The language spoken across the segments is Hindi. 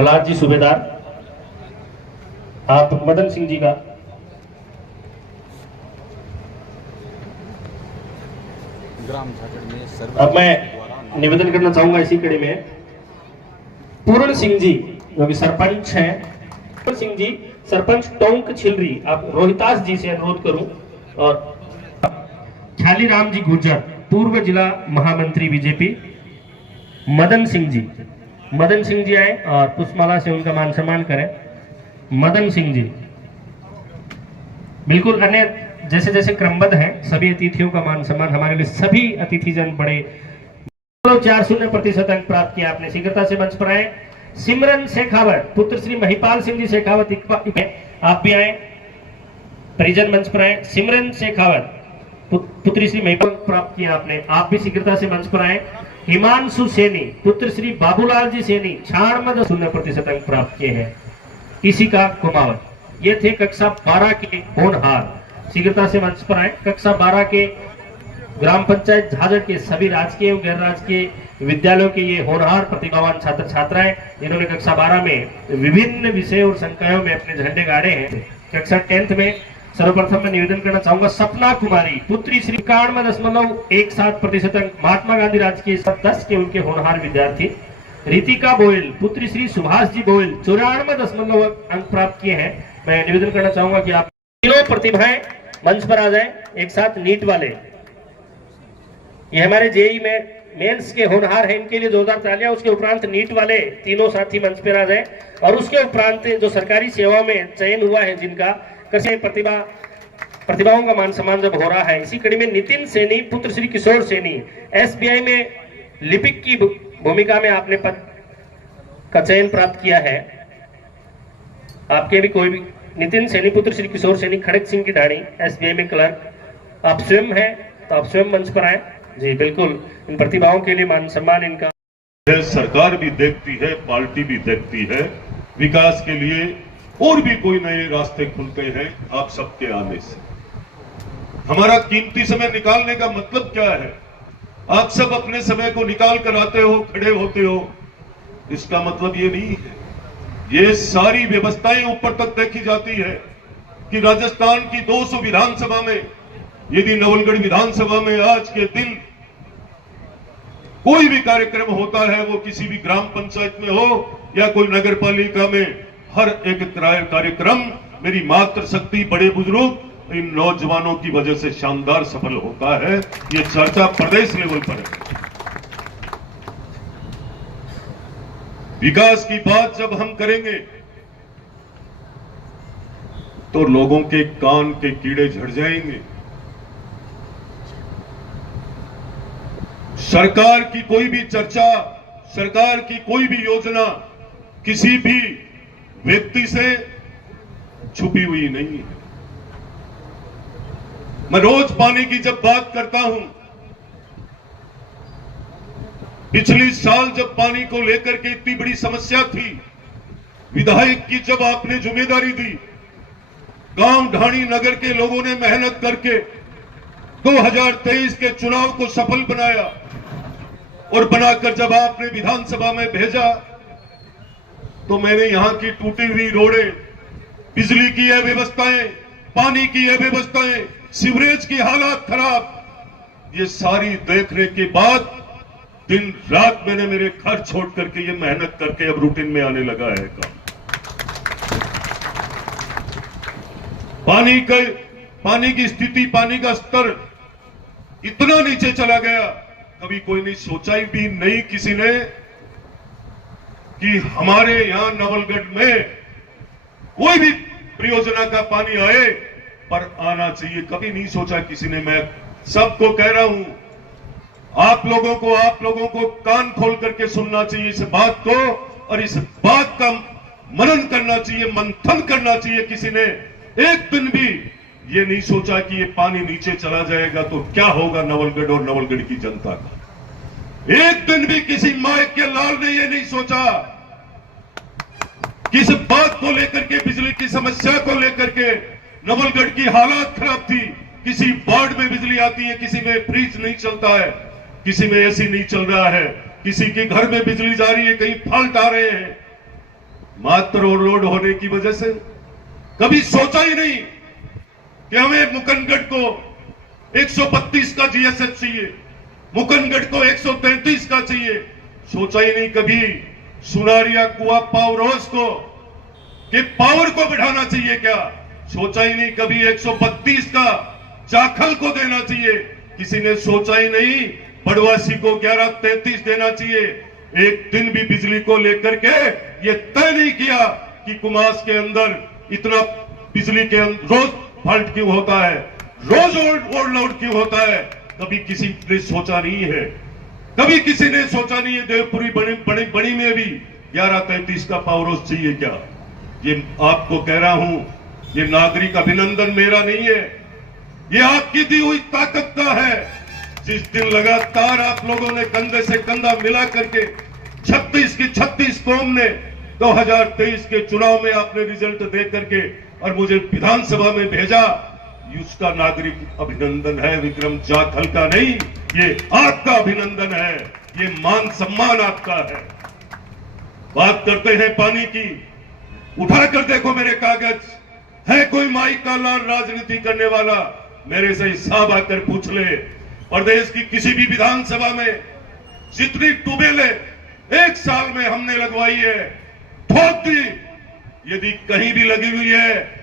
प्रहलाद जी सूबेदार, आप मदन सिंह जी का। अब मैं निवेदन करना चाहूंगा इसी कड़ी में, पूर्ण सिंह जी जो कि सरपंच हैं, पूर्ण सिंह जी सरपंच टोंक छिलरी, आप रोहितास जी से अनुरोध करूं, और ख्याली राम जी गुर्जर पूर्व जिला महामंत्री बीजेपी, मदन सिंह जी आए और पुष्पमाला से उनका मान सम्मान करें। मदन सिंह जी बिल्कुल अन्य जैसे जैसे क्रमबद्ध हैं, सभी अतिथियों का मान सम्मान हमारे लिए, सभी अतिथिजन बड़े 40% अंक प्राप्त किया आपने। शीघ्रता से मंच पर आए। सिमरन शेखावत पुत्र श्री महिपाल सिंह जी शेखावत, आप भी आए, परिजन मंच पर आए। सिमरन शेखावत पुत्री श्री महिपाल प्राप्त किया आपने, आप भी शीघ्रता से मंच पर आए। हिमांशु सैनी पुत्र श्री बाबूलाल जी सैनी 96% अंक प्राप्त किए हैं। इसी का कुमावत, ये थे कक्षा 12 के होनहार, शीघ्रता से मंच पर आए। कक्षा 12 के ग्राम पंचायत झाझड़ के सभी राजकीय एवं गैर राजकीय विद्यालयों के ये होनहार प्रतिभावान छात्र छात्राएं, जिन्होंने कक्षा 12 में विभिन्न विषय और संकायों में अपने झंडे गाड़े हैं। कक्षा 10th में सर्वप्रथम मैं निवेदन करना चाहूंगा, सपना कुमारी पुत्री श्री 91.17% अंक, महात्मा गांधी राजकीय 10 के उनके होनहार विद्यार्थी। रितिका बोयल पुत्री श्री सुभाष जी बोयल 94 अंक प्राप्त किए हैं। मैं निवेदन करना चाहूंगा कि आप तीनों प्रतिभाएं मंच पर आ जाएं एक साथ। नीट वाले, ये हमारे जेई में मेंस के होनहार हैं, इनके लिए जोरदार तालियां। उसके उपरांत नीट वाले तीनों साथी मंच पर आ जाएं, और उसके उपरांत जो सरकारी सेवा में चयन हुआ है जिनका, कैसे प्रतिभाओं का मान सम्मान जब हो रहा है, इसी कड़ी में नितिन सैनी पुत्र श्री किशोर सैनी, एसबीआई में लिपिक की भूमिका में आपने पद का चयन प्राप्त किया है। आपके भी कोई भी, नितिन सैनी पुत्र श्री किशोर सैनी, खड़क सिंह की ढाणी, एसबीआई में क्लर्क, आप स्वयं हैं तो आप स्वयं मंच पर आए। जी बिल्कुल, इन प्रतिभाओं के लिए मान सम्मान इनका सरकार भी देखती है, पार्टी भी देखती है। विकास के लिए और भी कोई नए रास्ते खुलते हैं आप सबके आने से। हमारा कीमती समय निकालने का मतलब क्या है? आप सब अपने समय को निकाल कर आते हो, खड़े होते हो, इसका मतलब ये नहीं है। ये सारी व्यवस्थाएं ऊपर तक देखी जाती है कि राजस्थान की 200 विधानसभा में, यदि नवलगढ़ विधानसभा में आज के दिन कोई भी कार्यक्रम होता है, वो किसी भी ग्राम पंचायत में हो या कोई नगर पालिका में, हर एक कार्यक्रम मेरी मातृशक्ति, बड़े बुजुर्ग, इन नौजवानों की वजह से शानदार सफल होता है। ये चर्चा प्रदेश लेवल पर है। विकास की बात जब हम करेंगे तो लोगों के कान के कीड़े झड़ जाएंगे। सरकार की कोई भी चर्चा, सरकार की कोई भी योजना किसी भी व्यक्ति से छुपी हुई नहीं है। मैं रोज पानी की जब बात करता हूं, पिछले साल जब पानी को लेकर के इतनी बड़ी समस्या थी, विधायक की जब आपने जिम्मेदारी दी, गांव ढाणी नगर के लोगों ने मेहनत करके 2023 के चुनाव को सफल बनाया, और बनाकर जब आपने विधानसभा में भेजा तो मैंने यहां की टूटी हुई रोडें, बिजली की यह व्यवस्थाएं, पानी की यह व्यवस्थाएं, सीवरेज की हालत खराब, ये सारी देखने के बाद दिन रात मैंने मेरे घर छोड़ करके ये मेहनत करके अब रूटीन में आने लगा है काम। पानी की स्थिति, पानी का स्तर इतना नीचे चला गया, कभी कोई नहीं सोचा भी नहीं किसी ने कि हमारे यहां नवलगढ़ में कोई भी परियोजना का पानी आए, पर आना चाहिए, कभी नहीं सोचा किसी ने। मैं सबको कह रहा हूं, आप लोगों को कान खोल करके सुनना चाहिए इस बात को, और इस बात का मनन करना चाहिए, मंथन करना चाहिए। किसी ने एक दिन भी ये नहीं सोचा कि ये पानी नीचे चला जाएगा तो क्या होगा नवलगढ़ और नवलगढ़ की जनता का। एक दिन भी किसी माई के लाल ने ये नहीं सोचा कि इस बात को लेकर के, बिजली की समस्या को लेकर के, नवलगढ़ की हालत खराब थी। किसी वार्ड में बिजली आती है, किसी में फ्रिज नहीं चलता है, किसी में एसी नहीं चल रहा है, किसी के घर में बिजली जा रही है, कहीं फॉल्ट आ रहे हैं। मात्र ओवरलोड होने की वजह से कभी सोचा ही नहीं कि हमें मुकनगढ़ को 132 का जीएसएच चाहिए, मुकनगढ़ को 133 का चाहिए। सोचा ही नहीं कभी सुनारिया कुआ पावर हाउस को कि पावर को बढ़ाना चाहिए क्या। सोचा ही नहीं कभी 132 का जाखल को देना चाहिए। किसी ने सोचा ही नहीं बड़वासी को 1133 देना चाहिए। एक दिन भी बिजली को लेकर के ये तय नहीं किया कि कुमास के अंदर इतना बिजली के रोज फॉल्ट क्यों होता है, रोज ओवरलोड क्यों होता है। कभी किसी ने सोचा नहीं है, कभी किसी ने सोचा नहीं है देवपुरी बड़ी में भी 1133 का पावर हाउस चाहिए क्या। ये आपको कह रहा हूं, ये नागरिक अभिनंदन मेरा नहीं है, ये आपकी दी हुई ताकत का है। जिस दिन लगातार आप लोगों ने कंधे से कंधा मिला करके 36 की 36 कौम ने 2023 के चुनाव में आपने रिजल्ट दे करके और मुझे विधानसभा में भेजा, उसका नागरिक अभिनंदन है, विक्रम जाखल का नहीं। ये आपका अभिनंदन है, ये मान सम्मान आपका है। बात करते हैं पानी की, उठाकर देखो मेरे कागज, है कोई माई का लाल राजनीति करने वाला मेरे से हिसाब आकर पूछ ले। प्रदेश की किसी भी विधानसभा में जितनी ट्यूबवेलें एक साल में हमने लगवाई है, ठोक दी। यदि कहीं भी लगी हुई है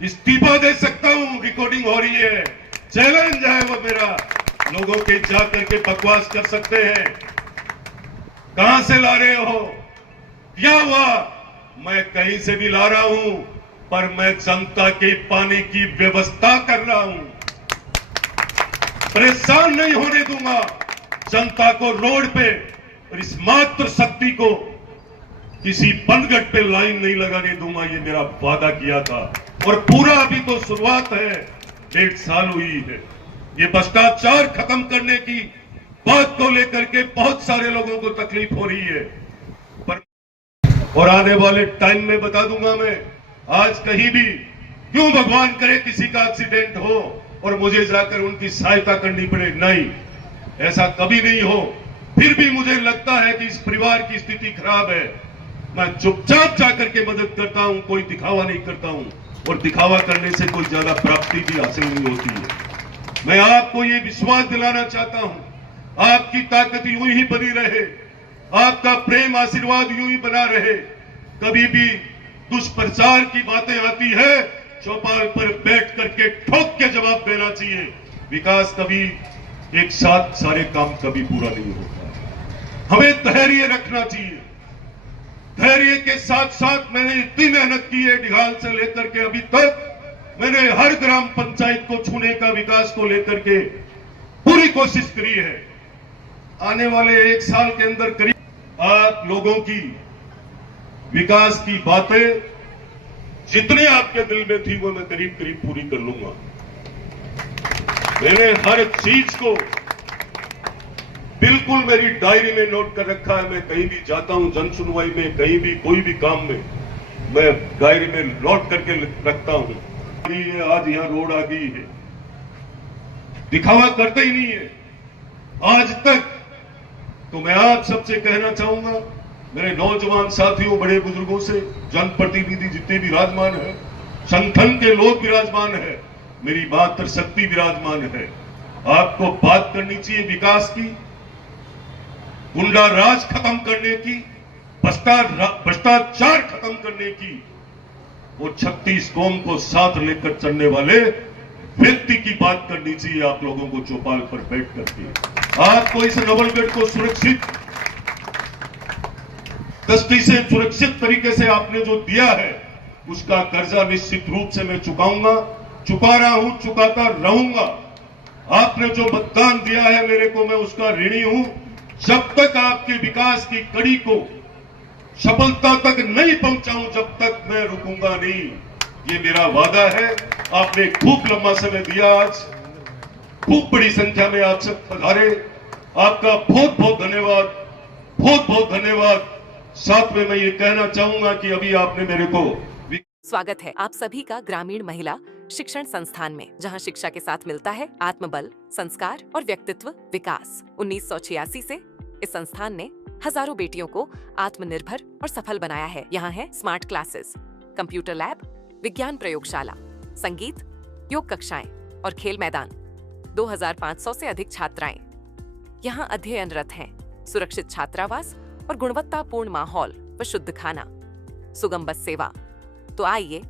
इस्तीफा दे सकता हूं, रिकॉर्डिंग हो रही है, चैलेंज है वो मेरा। लोगों के जाकर के बकवास कर सकते हैं, कहां से ला रहे हो, क्या हुआ। मैं कहीं से भी ला रहा हूं, पर मैं जनता के पानी की व्यवस्था कर रहा हूं। परेशान नहीं होने दूंगा जनता को रोड पे, और इस मात्र शक्ति को किसी बंदगढ़ पे लाइन नहीं लगाने दूंगा। ये मेरा वादा किया था और पूरा अभी तो शुरुआत है, 1.5 साल हुई है। ये भ्रष्टाचार खत्म करने की बात को लेकर के बहुत सारे लोगों को तकलीफ हो रही है, पर और आने वाले टाइम में बता दूंगा मैं। आज कहीं भी क्यों भगवान करे किसी का एक्सीडेंट हो और मुझे जाकर उनकी सहायता करनी पड़े, नहीं, ऐसा कभी नहीं हो। फिर भी मुझे लगता है कि इस परिवार की स्थिति खराब है, मैं चुपचाप जाकर के मदद करता हूं, कोई दिखावा नहीं करता हूं, और दिखावा करने से कोई ज्यादा प्राप्ति भी हासिल नहीं होती है। मैं आपको ये विश्वास दिलाना चाहता हूं, आपकी ताकत यूं ही बनी रहे, आपका प्रेम आशीर्वाद यूं ही बना रहे। कभी भी दुष्प्रचार की बातें आती है, चौपाल पर बैठ करके ठोक के जवाब देना चाहिए। विकास कभी एक साथ सारे काम कभी पूरा नहीं होता, हमें धैर्य रखना चाहिए। धैर्य के साथ साथ मैंने इतनी मेहनत की है, डिघाल से लेकर के अभी तक मैंने हर ग्राम पंचायत को छूने का, विकास को लेकर के पूरी कोशिश करी है। आने वाले 1 साल के अंदर करीब आप लोगों की विकास की बातें जितने आपके दिल में थी वो मैं करीब करीब पूरी कर लूंगा। मैंने हर चीज को बिल्कुल मेरी डायरी में नोट कर रखा है। मैं कहीं भी जाता हूं, जन सुनवाई में, कहीं भी कोई भी काम में, मैं डायरी में नोट करके रखता हूं। आज यहां रोड आ गई है, दिखावा करते ही नहीं है आज तक। तो मैं आप सबसे कहना चाहूंगा, मेरे नौजवान साथियों, बड़े बुजुर्गों से, जनप्रतिनिधि जितने विराजमान है, संगठन के लोग विराजमान है, मेरी मात्र शक्ति विराजमान है। आपको बात करनी चाहिए विकास की, गुंडा राज खत्म करने की, भ्रष्टाचार खत्म करने की, वो 36 कौम को साथ लेकर चलने वाले व्यक्ति की बात करनी चाहिए आप लोगों को चौपाल पर बैठ करके। आपको इस नवलगढ़ को सुरक्षित दृष्टि से, सुरक्षित तरीके से आपने जो दिया है, उसका कर्जा निश्चित रूप से मैं चुकाऊंगा, चुका रहा हूं, चुकाता रहूंगा। आपने जो मतदान दिया है मेरे को, मैं उसका ऋणी हूं। जब तक आपके विकास की कड़ी को सफलता तक नहीं पहुंचाऊं, जब तक मैं रुकूंगा नहीं, ये मेरा वादा है। आपने खूब लंबा समय दिया, आज खूब बड़ी संख्या में आप सब पधारे, आपका बहुत बहुत धन्यवाद, बहुत बहुत धन्यवाद। साथ में मैं ये कहना चाहूंगा कि अभी आपने मेरे को स्वागत है आप सभी का ग्रामीण महिला शिक्षण संस्थान में, जहां शिक्षा के साथ मिलता है आत्मबल, संस्कार और व्यक्तित्व विकास। 1986 से इस संस्थान ने हजारों बेटियों को आत्मनिर्भर और सफल बनाया है। यहाँ है स्मार्ट क्लासेस, कंप्यूटर लैब, विज्ञान प्रयोगशाला, संगीत, योग कक्षाएं और खेल मैदान। 2500 से अधिक छात्राएं यहाँ अध्ययनरत हैं। सुरक्षित छात्रावास और गुणवत्तापूर्ण माहौल व शुद्ध खाना, सुगम बस सेवा। तो आइए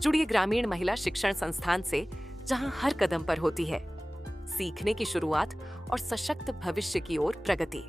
जुड़िए ग्रामीण महिला शिक्षण संस्थान से, जहां हर कदम पर होती है सीखने की शुरुआत और सशक्त भविष्य की ओर प्रगति।